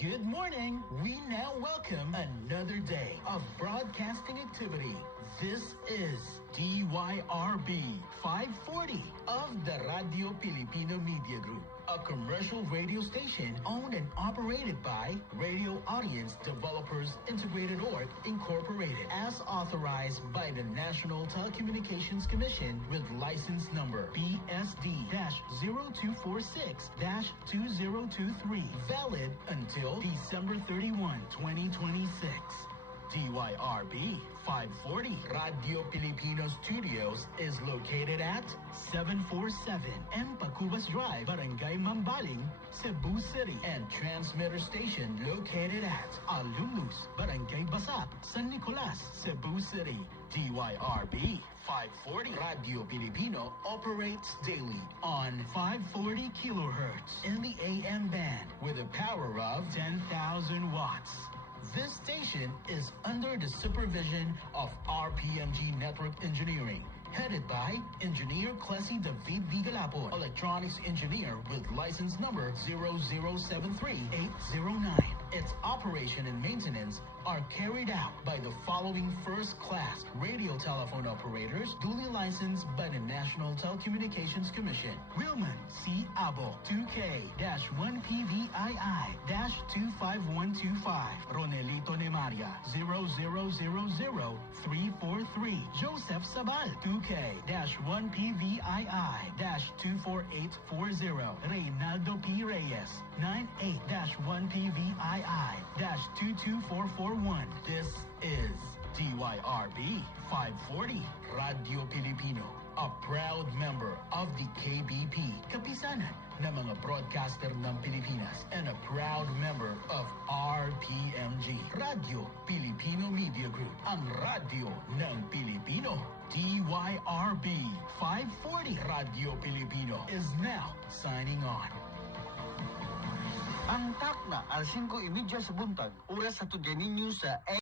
Good morning. We now welcome another day of broadcasting activity. This is DYRB 540 of the Radio Filipino Media Group, a commercial radio station owned and operated by Radio Audience Developers Integrated Org Incorporated, as authorized by the National Telecommunications Commission with license number BSD-0246-2023, valid until December 31, 2026. DYRB 540 Radio Filipino Studios is located at 747 M. Pacubas Drive, Barangay Mambaling, Cebu City, and transmitter station located at Alumnus, Barangay Basak, San Nicolas, Cebu City. DYRB 540 Radio Filipino operates daily on 540 kilohertz in the AM band with a power of 10,000 watts. This station is under the supervision of RPMG Network Engineering, headed by Engineer Clessy David Vigalapo, Electronics Engineer with license number 0073809. Its operation and maintenance are carried out by the following first-class radio telephone operators duly licensed by the National Telecommunications Commission. Wilman C. Abo, 2K-1PVII-25125. Ronelito Nemaria, 0000343. Joseph Sabal, 2K-1PVII-24840. Reynaldo P. Reyes, 98-1PVII-22441. This is DYRB 540 Radio Filipino, a proud member of the KBP, Kapisanan ng mga broadcaster ng Pilipinas, and a proud member of RPMG, Radio Filipino Media Group, ang radyo ng Pilipino. DYRB 540 Radio Filipino is now signing on. Ang takna al 5:30 sa buntag, oras sa tudyan ninyo sa